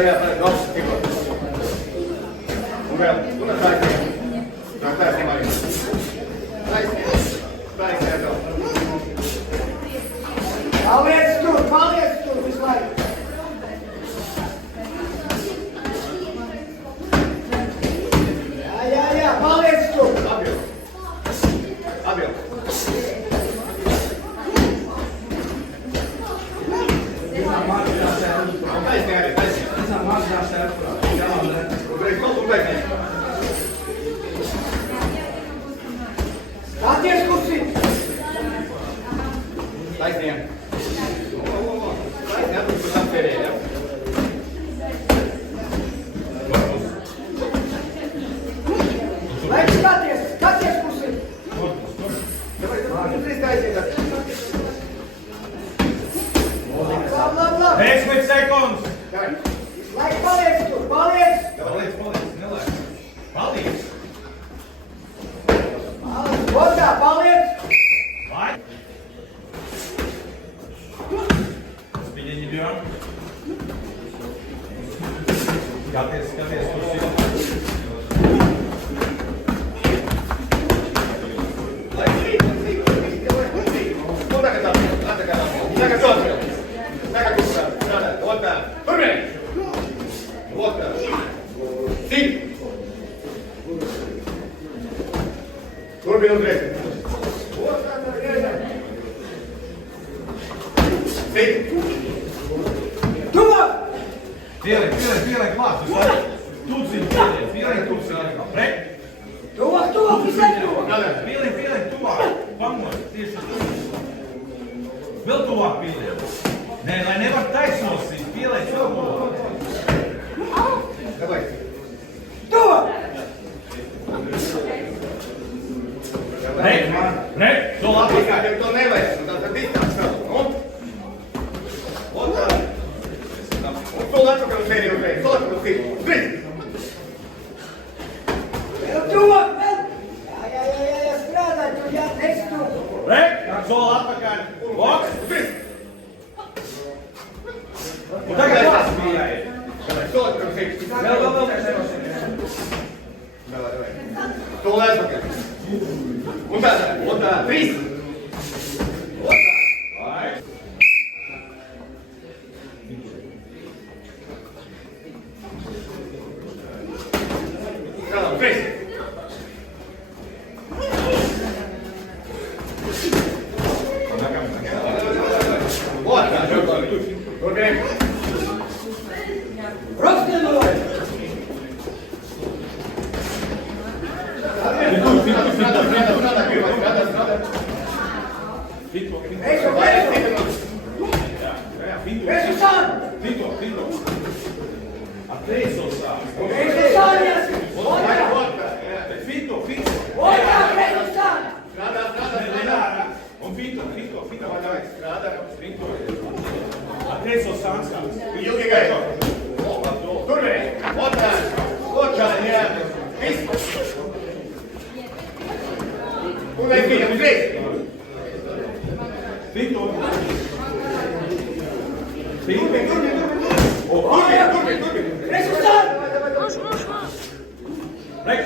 jā, no, tikko. Un vēl, un ar taisnību. Tā taisnība arī. Taisnība. Taisnība. Paliec tur visu laiku. Jā, paliec tur. Apjū. Taisnība arī, taisnība. Skaties, kursi. Taisnība. Taisnība, tu aptērēji, jā? Lai skaties, kursi. Labi. 10 sekundes! Lai paliec tur, paliec. Paliec, nelēk. Paliec! Otā, paliec. Vai! Spiļiņi bijām. Skaties, kur ir. Turpin uzreiz. Sīt. Tuvāk. Pieliek klāt. Tu zini, pieliek, tu zini. Rek. Tuvāk, visai tuvāk. Pieliek, tuvāk. Pamot, tieši tu. Vēl tuvāk pieliek. Nē, lai nevar taisnosīt, pieliek vēl tuvāk. Давай. Tuvāk. Rek, to labi. Kādiem to nevajag, tad diktāts nav. Un tā. Un to atpakaļ uz mēriju uzreiz. To atpakaļ uz tīku. Uzreiz. Vēl tuvāk, vēl. Jā, strādā, tu nestūp. Rek, soli atpakaļ. Boks. Uzreiz. Un tagad tas bija jāiet. To atpakaļ uz tīku. Vēl. Давай. To atpakaļ. Un tā, 3. Vai. Tālāk, 3. Otrā, turpiniet. Rokstenoji. Eso sāni. Fito. Atreizo sāni. Eso sāni. Fito. Otrā, eso sāni. Un fito. Atreizo sāni. Ilgi gaida. Turpiniet. Otrā, jā. Viss. Un mēs viņam uzreiz. Fito. Turpin. Eso sāni. Rek.